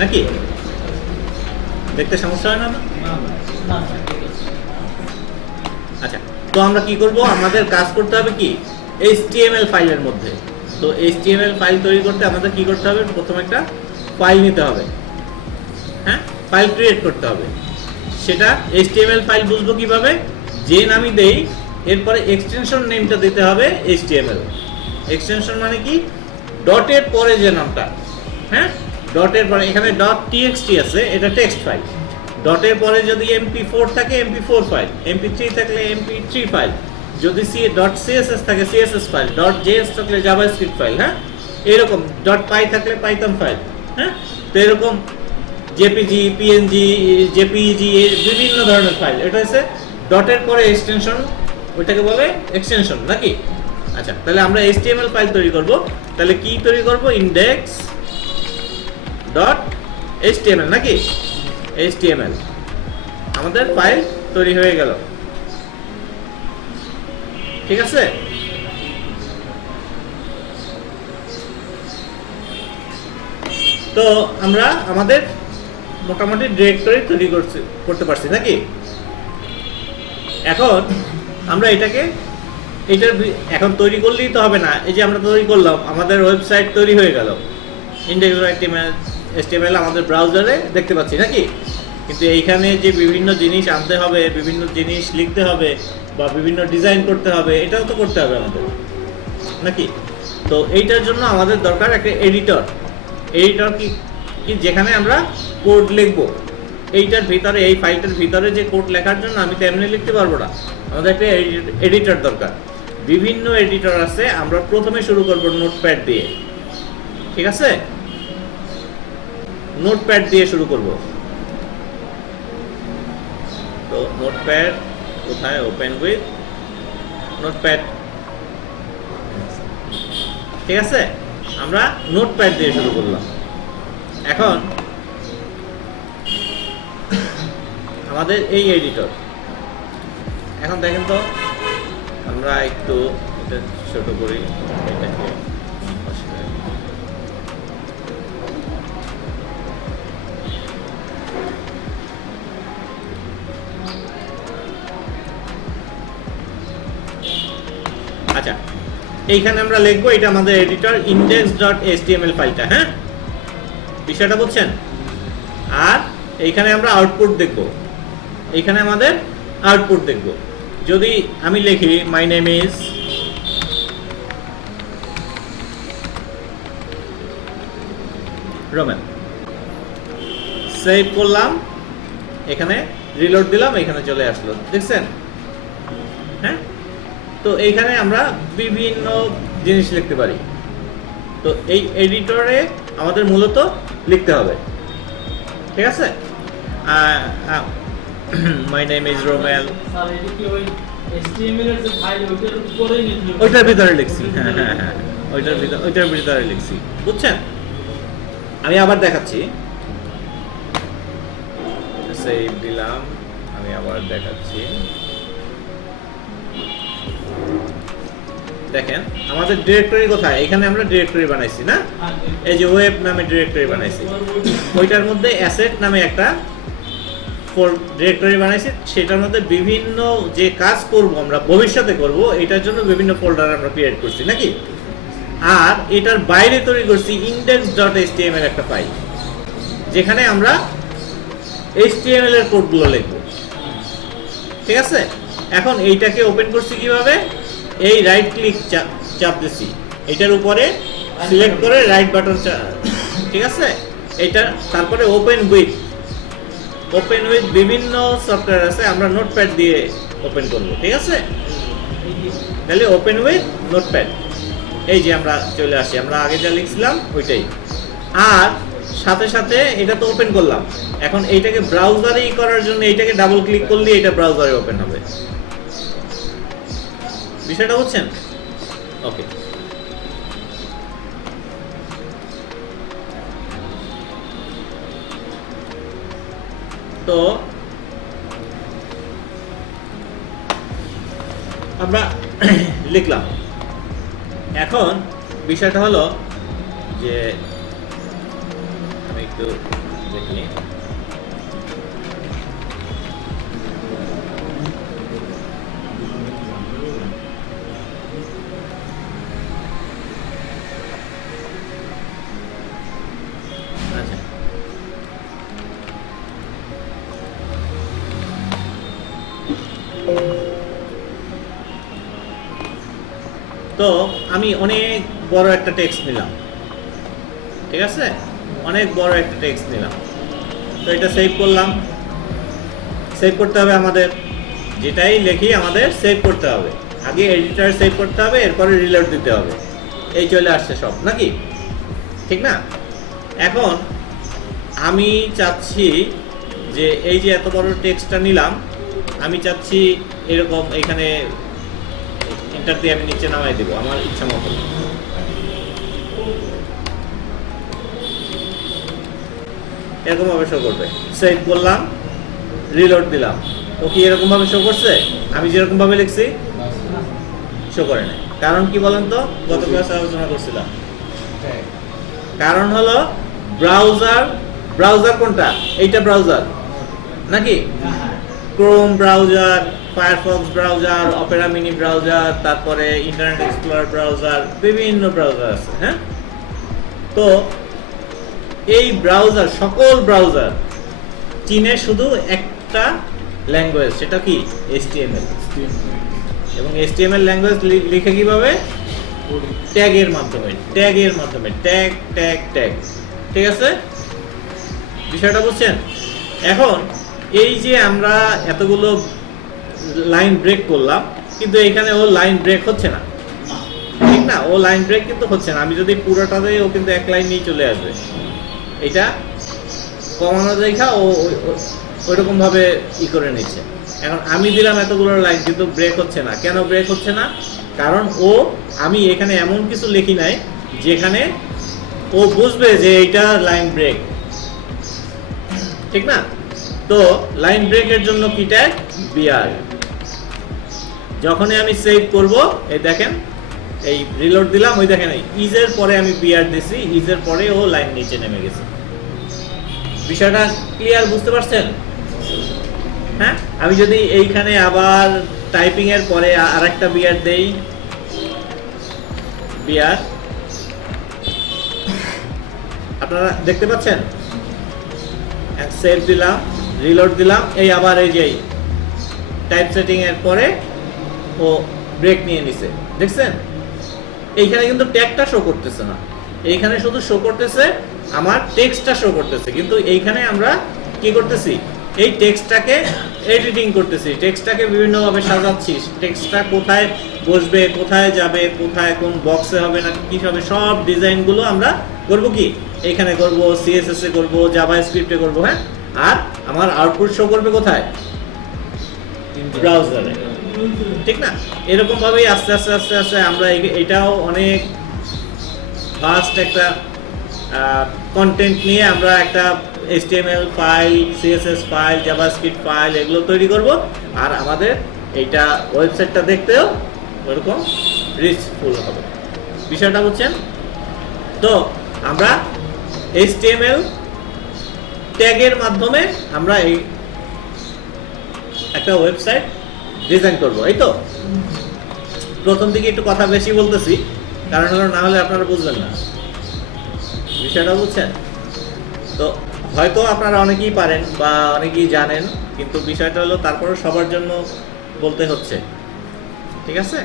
নাকি? দেখতে সমস্যা হয় না? আচ্ছা, তো আমরা কি করব, আমাদের কাজ করতে হবে কি HTML ফাইলের মধ্যে। তো HTML ফাইল তৈরি করতে আমাদের কি করতে হবে, প্রথমে একটা ফাইল নিতে হবে, হ্যাঁ, ফাইল ক্রিয়েট করতে হবে। সেটা HTML ফাইল বুঝবো কিভাবে, যে নামই দেই এরপরে এক্সটেনশন নেমটা দিতে হবে HTML। এক্সটেনশন মানে কি, ডটের পরে যে নামটা, হ্যাঁ, ডটের পরে এখানে .txt আছে, এটা টেক্সট ফাইল। ডটের পরে যদি MP4 থাকে MP4 ফাইল, MP3 থাকলে MP3 ফাইল, যদি .css থাকে CSS ফাইল, .js থাকলে জাভাস্ক্রিপ্ট ফাইল, হ্যাঁ, এরকম .py থাকলে পাইথন ফাইল, হ্যাঁ। তো এরকম JPG, PNG, JPEG বিভিন্ন ধরনের ফাইল, এটা হচ্ছে ডটের পরে এক্সটেনশন, ওইটাকে বলে এক্সটেনশন নাকি? আচ্ছা, তাহলে আমরা HTML ফাইল তৈরি করব। তাহলে কি তৈরি করব, index.html নাকি? HTML আমাদের ফাইল তৈরি হয়ে গেল, ঠিক আছে? তো আমরা আমাদের মোটামুটি ডিরেক্টরি তৈরি করতে পারছি নাকি? এখন আমরা এখন তৈরি করলেই তো হবে না, এই যে আমরা তৈরি করলাম, আমাদের ওয়েবসাইট তৈরি হয়ে গেল, index.html আমাদের ব্রাউজারে দেখতে পাচ্ছি নাকি? কিন্তু এইখানে যে বিভিন্ন জিনিস আনতে হবে, বিভিন্ন জিনিস লিখতে হবে, বা বিভিন্ন ডিজাইন করতে হবে, এটাও তো করতে হবে আমাদের নাকি? তো এইটার জন্য আমাদের দরকার একটা এডিটর কি, যেখানে আমরা কোড লিখবো। এইটার ভিতরে, এই ফাইলটার ভিতরে যে কোড লেখার জন্য আমি তেমনি লিখতে পারবো না, আমাদের একটা এডিটর দরকার। বিভিন্ন এডিটর আছে, আমরা প্রথমে শুরু করব নোটপ্যাড দিয়ে, ঠিক আছে? নোটপ্যাড দিয়ে শুরু করব। তো নোটপ্যাড কোথায়, ওপেন উইথ নোটপ্যাড, ঠিক আছে? আমরা নোটপ্যাড দিয়ে শুরু করলাম। এখন আমাদের এই এডিটর, এখন দেখেন তো, আমরা একটু এটা ছোট করি, এটাকে আচ্ছা, এইখানে আমরা লিখবো, এটা আমাদের এডিটর index.html ফাইলটা, হ্যাঁ, বিষয়টা বুঝছেন? আর এইখানে আমরা আউটপুট দেখব, এইখানে আমাদের আউটপুট দেখব। যদি আমি লিখি my name is Romain, save করলাম, এখানে রিলোড দিলাম, এখানে চলে আসলো, দেখছেন? হ্যাঁ, তো এইখানে আমরা বিভিন্ন জিনিস লিখতে পারি। তো এই এডিটরে আমাদের মূলত লিখতে হবে, ঠিক আছে? মাই নেম ইজ রোমেল, ওইটার ভিতরে লিখছি, হ্যাঁ হ্যাঁ হ্যাঁ, ওইটার ভিতরে লিখছি, বুঝছেন? আমি আবার দেখাচ্ছি, সেভ দিলাম, আমি আবার দেখাচ্ছি। দেখেন আমাদের ডিরেক্টরি কোথায়, এখানে আমরা ডিরেক্টরি বানাইছি না, এই যে ওয়েব নামে ডিরেক্টরি বানাইছি, ওইটার মধ্যে অ্যাসেট নামে একটা ডিরেক্টরি বানাইছি, সেটার মধ্যে বিভিন্ন যে কাজ করব আমরা ভবিষ্যতে করব, এটার জন্য বিভিন্ন ফোল্ডার আমরা ক্রিয়েট করছি নাকি? আর এটার বাইরে তৈরি করছি index.html একটা ফাইল, যেখানে আমরা HTML এর কোডগুলো লিখব, ঠিক আছে? এখন এইটাকে ওপেন করছি কিভাবে, এই রাইট ক্লিক চাপ দিছি, এটার উপরে সিলেক্ট করে রাইট বাটন, ঠিক আছে? এটা তারপরে ওপেন উইথ বিভিন্ন সফটওয়্যার আছে, আমরা নোটপ্যাড দিয়ে ওপেন করব, ঠিক আছে? তাহলে ওপেন উইথ নোটপ্যাড, এই যে আমরা চলে আসি, আমরা আগে যা লিখছিলাম ওইটাই। আর সাথে সাথে এটা তো ওপেন করলাম, এখন এইটাকে ব্রাউজারে করার জন্য এইটাকে ডাবল ক্লিক করলে এটা ব্রাউজারে ওপেন হবে, বিষয়টা বুঝছেন? ওকে, তো আমরা লিখলাম। এখন বিষয়টা হলো যে আমি একটু দেখি আচ্ছা তো আমি অনেক বড় একটা টেক্সট নিলাম, ঠিক আছে, অনেক বড় একটা টেক্সট নিলাম। তো এটা সেভ করলাম। সেভ করতে হবে আমাদের, যেটাই লিখি আমাদের সেভ করতে হবে। আগে এডিটর সেভ করতে হবে, এরপরে রিলোড দিতে হবে। এই চলে আসছে সব নাকি, ঠিক না? এখন আমি চাচ্ছি যে এই যে এত বড় টেক্সটটা নিলাম, আমি চাচ্ছি এরকম এখানে এন্টার দিয়ে আমি নিচে নামাই দেবো আমার ইচ্ছা মতো। এরকম ভাবে শো করবে। সেভ করলাম, রিলোড দিলাম, ও কি এরকম ভাবে শো করছে? আমি যেরকম ভাবে লিখছি শো করে নাই। কারণ কি বলেন তো, গত ক্লাসে আলোচনা করছিলাম। কারণ হলো ব্রাউজার কোনটা? এইটা ব্রাউজার নাকি? Chrome browser, Firefox browser, Opera mini browser, তারপরে ইন্টারনেট এক্সপ্লোরার ব্রাউজার, বিভিন্ন ব্রাউজার আছে। হ্যাঁ, তো এই ব্রাউজার, সকল ব্রাউজার চীনে শুধু একটা ল্যাঙ্গুয়েজ, সেটা কি? HTML। এবং HTML ল্যাঙ্গুয়েজ লিখে কিভাবে? ট্যাগের মাধ্যমে, ট্যাগ। ঠিক আছে, বিষয়টা বুঝছেন? এখন এই যে আমরা এতগুলো লাইন ব্রেক করলাম, কিন্তু এখানে ও লাইন ব্রেক হচ্ছে না, ঠিক না? ও লাইন ব্রেক কিন্তু হচ্ছে না। আমি যদি পুরোটা দেই, ও কিন্তু এক লাইন নিয়ে চলে আসবে। এটা কমানো দেখা ও ওইরকম ভাবে ই করে নিচ্ছে। এখন আমি দিলাম এতগুলো লাইন, কিন্তু ব্রেক হচ্ছে না। কেন ব্রেক হচ্ছে না? কারণ আমি এখানে এমন কিছু লিখি নাই যেখানে ও বুঝবে যে এইটা লাইন ব্রেক, ঠিক না? তো লাইন ব্রেকের জন্য কি ট্যাগ? বিআর। যখনই আমি সেভ করব, এই দেখেন, এই রিলোড দিলাম, ওই দেখেন ইজের পরে আমি বিআর দিছি, ইজের পরে ও লাইন নিচে নেমে গেছে। বিষয়টা ক্লিয়ার, বুঝতে পারছেন? হ্যাঁ, আমি যদি এইখানে আবার টাইপিং এর পরে আরেকটা বিআর দেই, বিআর, আপনারা দেখতে পাচ্ছেন? সেভ দিলাম, রিলোড দিলাম, এই আবার এই যে টাইপ সেটিং এর পরে ও ব্রেক নিয়ে নিছে, দেখছেন? এইখানে কিন্তু ট্যাগটা শো করতেছে না, এইখানে শুধু শো করতেছে আমার টেক্সটটা শো করতেছে। কিন্তু এইখানে আমরা কি করতেছি? এই টেক্সটটাকে এডিটিং করতেছি, টেক্সটটাকে বিভিন্নভাবে সাজাচ্ছি। টেক্সটটা কোথায় বসবে, কোথায় যাবে, কোথায় কোন বক্সে হবে না কি হবে, সব ডিজাইনগুলো আমরা করব কি এখানে করব, সিএসএস এ করব, জাভাস্ক্রিপ্টে করব। হ্যাঁ, আর আমার আউটপুট শো করবে কোথায়? ব্রাউজারে, ঠিক না? এরকম ভাবেই আস্তে আস্তে আস্তে আস্তে আমরা এটাও অনেক ফাস্ট একটা কন্টেন্ট নিয়ে আমরা একটা HTML file, CSS file, JavaScript file এগুলো তৈরি করব। আর আমাদের এইটা ওয়েবসাইটটা দেখতেও ওরকম রিচফুল হবে। বিষয়টা বুঝছেন তো? আমরা HTML ট্যাগের মাধ্যমে আমরা এই একটা ওয়েবসাইট ডিজাইন করব, এই তো। প্রথম দিকে একটু কথা বেশি বলতেছি, কারণ হলো না হলে আপনারা বুঝবেন না। বিষয়টা বুঝছেন তো? হয়তো আপনারা অনেকেই পারেন বা অনেকেই জানেন, কিন্তু বিষয়টা হলো তারপরে সবার জন্য বলতে হচ্ছে, ঠিক আছে?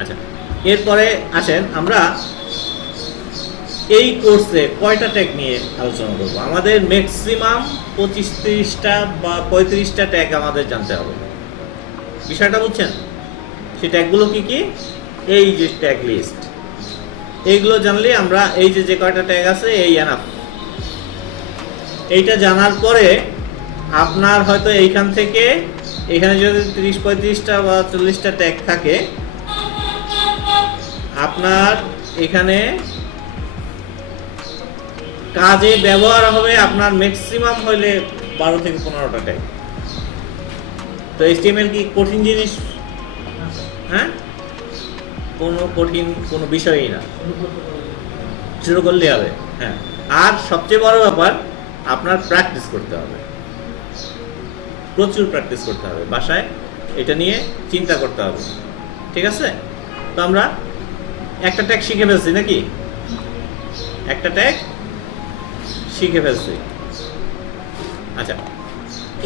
আচ্ছা, এরপরে আসেন আমরা এই কোর্সে কয়টা ট্যাগ নিয়ে আলোচনা করব। আমাদের ম্যাক্সিমাম 25-30টা বা 35টা ট্যাগ আমাদের জানতে হবে। বিষয়টা বুঝছেন? সেই ট্যাগগুলো কি কি? এই যে ট্যাগ লিস্ট, এইগুলো জানলে আমরা এই যে কয়টা ট্যাগ আছে এই এনাফ। এইটা জানার পরে আপনার হয়তো এইখান থেকে এখানে যদি 30-35টা বা 40টা ট্যাগ থাকে, আপনার এখানে কাজে ব্যবহার হবে আপনার ম্যাক্সিমাম হইলে 12 থেকে 15টা ট্যাগ। তো HTML কি কঠিন জিনিস? হ্যাঁ, কোনো বিষয়ই না, শুরু করলে হবে। হ্যাঁ, আর সবচেয়ে বড় ব্যাপার আপনার প্র্যাকটিস করতে হবে, প্রচুর প্র্যাকটিস করতে হবে, বাসায় এটা নিয়ে চিন্তা করতে হবে। ঠিক আছে, তো আমরা একটা ট্যাগ শিখে ফেলছি নাকি, একটা ট্যাগ শিখে ফেলছি। আচ্ছা,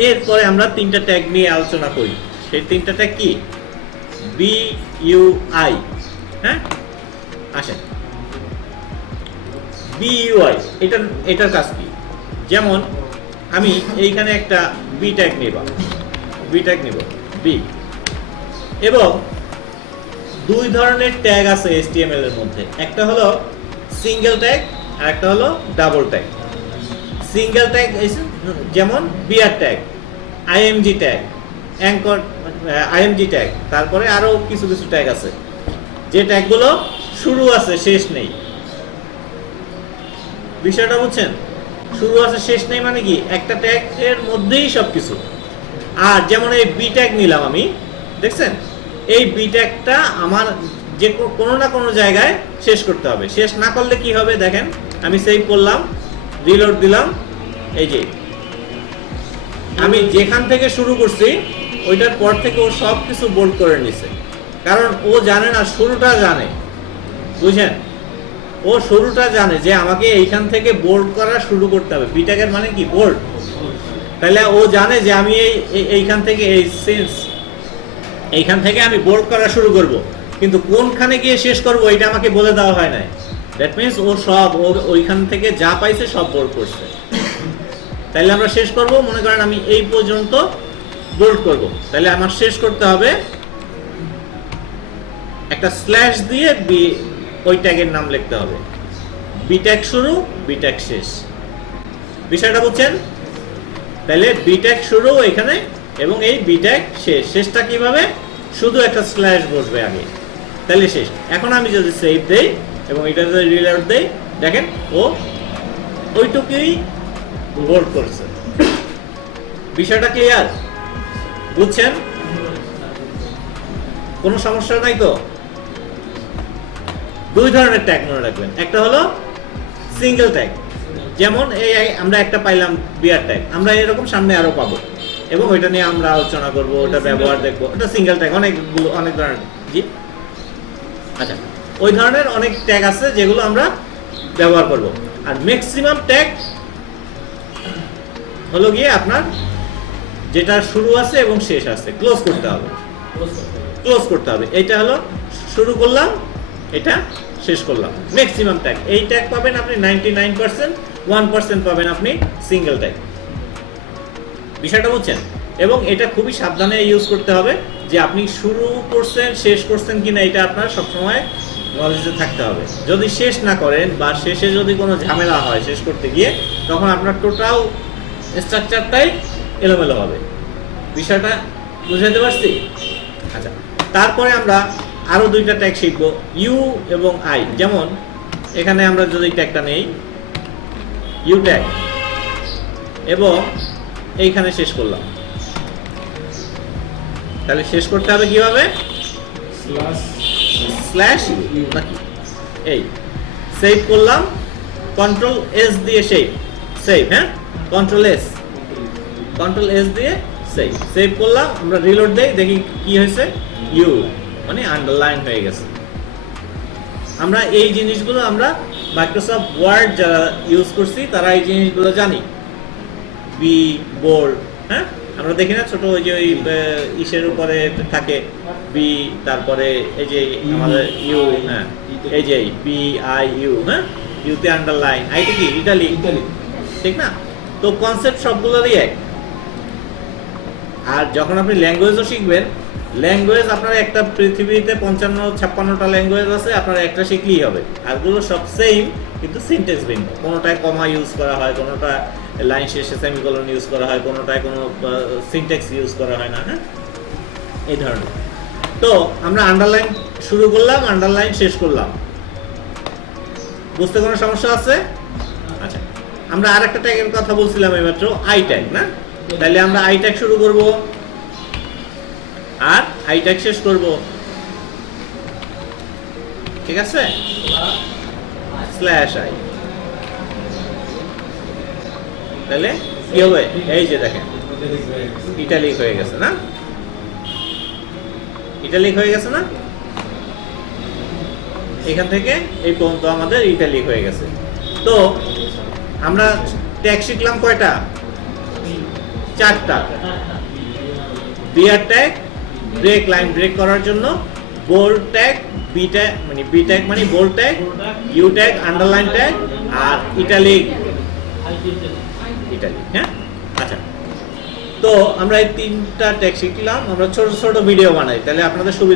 এরপরে আমরা তিনটা ট্যাগ নিয়ে আলোচনা করি। সেই তিনটা ট্যাগ কি? BUI। হ্যাঁ, আসেন, BUI এটার কাজ কি? যেমন আমি এইখানে একটা বি ট্যাগ নিব, বি, এবং দুই ধরনের ট্যাগ আছে HTML এর মধ্যে, একটা হলো সিঙ্গেল ট্যাগ আর একটা হলো ডাবল ট্যাগ। সিঙ্গেল ট্যাগ যেমন BR tag, IMG tag, anchor IMG tag, তারপরে আরো কিছু কিছু ট্যাগ আছে যে ট্যাগগুলো শুরু আছে শেষ নেই। বিষয়টা বুঝছেন? শুরু আছে শেষ নেই মানে কি, একটা ট্যাগের মধ্যেই সবকিছু। আর যেমন এই বি ট্যাগ নিলাম আমি, দেখছেন, এই বি ট্যাগটা আমার যে কোনো না কোনো জায়গায় শেষ করতে হবে। শেষ না করলে কি হবে দেখেন, আমি সেভ করলাম, রিলোড দিলাম, এই যে আমি যেখান থেকে শুরু করছি ওইটার পর থেকে ও সব কিছু বোল্ড করে নিছে, কারণ ও জানে না, শুরুটা জানে, বুঝছেন? ও শুরুটা জানে যে আমাকে এইখান থেকে বোল্ড করা শুরু করতে হবে। বি ট্যাগের মানে কি? বোল্ড। তাহলে ও জানে যে আমি এইখান থেকে এইখান থেকে আমি বোল্ড করা শুরু করব, কিন্তু কোনখানে গিয়ে শেষ করব এটা আমাকে বলে দেওয়া হয় নাই। দ্যাট মিনস ও সব ওইখান থেকে যা পাইছে সব বোল্ড করছে। তাহলে আমরা শেষ করব, মনে করেন আমি এই পর্যন্ত বোল্ড করব, তাহলে আমার শেষ করতে হবে একটা স্ল্যাশ দিয়ে ওই ট্যাগের নাম লিখতে হবে। বি ট্যাগ শুরু, বি ট্যাগ শেষ। বিষয়টা বুঝছেন? তাহলে বি ট্যাগ শুরু এখানে এবং এই বি ট্যাগ শেষ। শেষটা কিভাবে? শুধু একটা স্ল্যাশ বসবে আগে, তাহলে শেষ। এখন আমি যদি সেভ দেই এবং এটা যদি রিলোড দেই, দেখেন ও ওইটুকুই বোল্ড করছে। বিষয়টা ক্লিয়ার? বুঝছেন? কোনো সমস্যা নাই তো? দুই ধরনের ট্যাগ মনে রাখবেন, একটা হলো সিঙ্গেল ট্যাগ, যেমন এই আমরা একটা পাইলাম বিআর ট্যাগ, আমরা এরকম সামনে আরো পাবো এবং ওইটা নিয়ে আমরা আলোচনা করব, ওটা ব্যবহার দেখবো। এটা সিঙ্গেল ট্যাগ, অনেক ধরনের। জি, আচ্ছা, ওই ধরনের অনেক ট্যাগ আছে যেগুলো আমরা ব্যবহার করব। আর ম্যাক্সিমাম ট্যাগ হলো গিয়ে আপনার যেটা শুরু আছে এবং শেষ আছে, ক্লোজ করতে হবে। এটা হলো শুরু করলাম, এটা শেষ করলাম। ম্যাক্সিমাম ট্যাগ এই ট্যাগ পাবেন আপনি 99%, 1% পাবেন আপনি সিঙ্গেল ট্যাগ। বিষয়টা বুঝছেন? এবং এটা খুবই সাবধানে ইউজ করতে হবে যে আপনি শুরু করছেন শেষ করছেন কিনা, এটা আপনার সবসময় নলেজে থাকতে হবে। যদি শেষ না করেন বা শেষে যদি কোনো ঝামেলা হয় শেষ করতে গিয়ে, তখন আপনার টোটাল স্ট্রাকচারটাই এলোমেলো হবে। বিষয়টা বুঝাতে পারছি? আচ্ছা, তারপরে আমরা আরো দুইটা ট্যাগ শিখব, ইউ এবং আই। যেমন এখানে আমরা যদি ট্যাগটা নেই, ইউ ট্যাগ, এবং এইখানে শেষ করলাম, তাহলে শেষ করতে হবে কিভাবে? স্ল্যাশ ইউ নাকি? এই সেভ করলাম, কন্ট্রোল এস দিয়ে সেভ, হ্যাঁ, কন্ট্রোল এস দিয়ে সেভ করলাম। আমরা রিলোড দেই, দেখি কি হয়েছে, ইউ মানে আন্ডারলাইন হয়ে গেছে। আমরা এই জিনিসগুলো আমরা মাইক্রোসফট ওয়ার্ড যারা ইউজ করছি তারা এই জিনিসগুলো জানি। বি বোল্ড, হ্যাঁ, আমরা দেখি না ছোট ওই যে ওই ইসের উপরে থাকে বি, তারপরে এই যে আমাদের ইউ, হ্যাঁ, এই যে BIU, হ্যাঁ, ইউতে আন্ডারলাইন, আইটা কি ইটালি, ঠিক না? তো কনসেপ্ট সবগুলোরই এক। আর যখন আপনি ল্যাঙ্গুয়েজও শিখবেন, ল্যাঙ্গুয়েজ আপনার একটা পৃথিবীতে 55-56টা ল্যাঙ্গুয়েজ আছে, আপনার একটা শিখলেই হবে। আরগুলো সব সেম, কিন্তু সিনট্যাক্স ভিন্ন। কোনোটায় কমা ইউজ করা হয়, কোনোটা লাইন শেষে সেমিকোলন ইউজ করা হয়, কোনোটায় কোনো সিনট্যাক্স ইউজ করা হয় না, হ্যাঁ, এই ধরনের। তো আমরা আন্ডারলাইন শুরু করলাম, আন্ডারলাইন শেষ করলাম। বুঝতে কোনো সমস্যা আছে? আচ্ছা, আমরা আরেকটা ট্যাগের কথা বলছিলাম এইমাত্র, আই ট্যাগ, না? তাহলে আমরা আই ট্যাগ শুরু করব আর আই ট্যাগ শেষ করব, ঠিক আছে? Slash I. তাহলে কি হবে, এই যে দেখেন ইটালিক হয়ে গেছে না, ইটালিক হয়ে গেছে না, এখান থেকে এই পর্যন্ত আমাদের ইটালিক হয়ে গেছে। তো আমরা ট্যাগ শিখলাম কয়টা, 4টা। BR tag break line break করার জন্য, বোল্ড ট্যাগ, বি ট্যাগ মানে bold tag, U tag underline tag, আর ইটালিক। হ্যাঁ, আচ্ছা। তো আমরা এই 3টা ট্যাগ শিখলাম, আমরা ছোট ছোট ভিডিও বানাই, তাহলে আপনাদের সুবিধা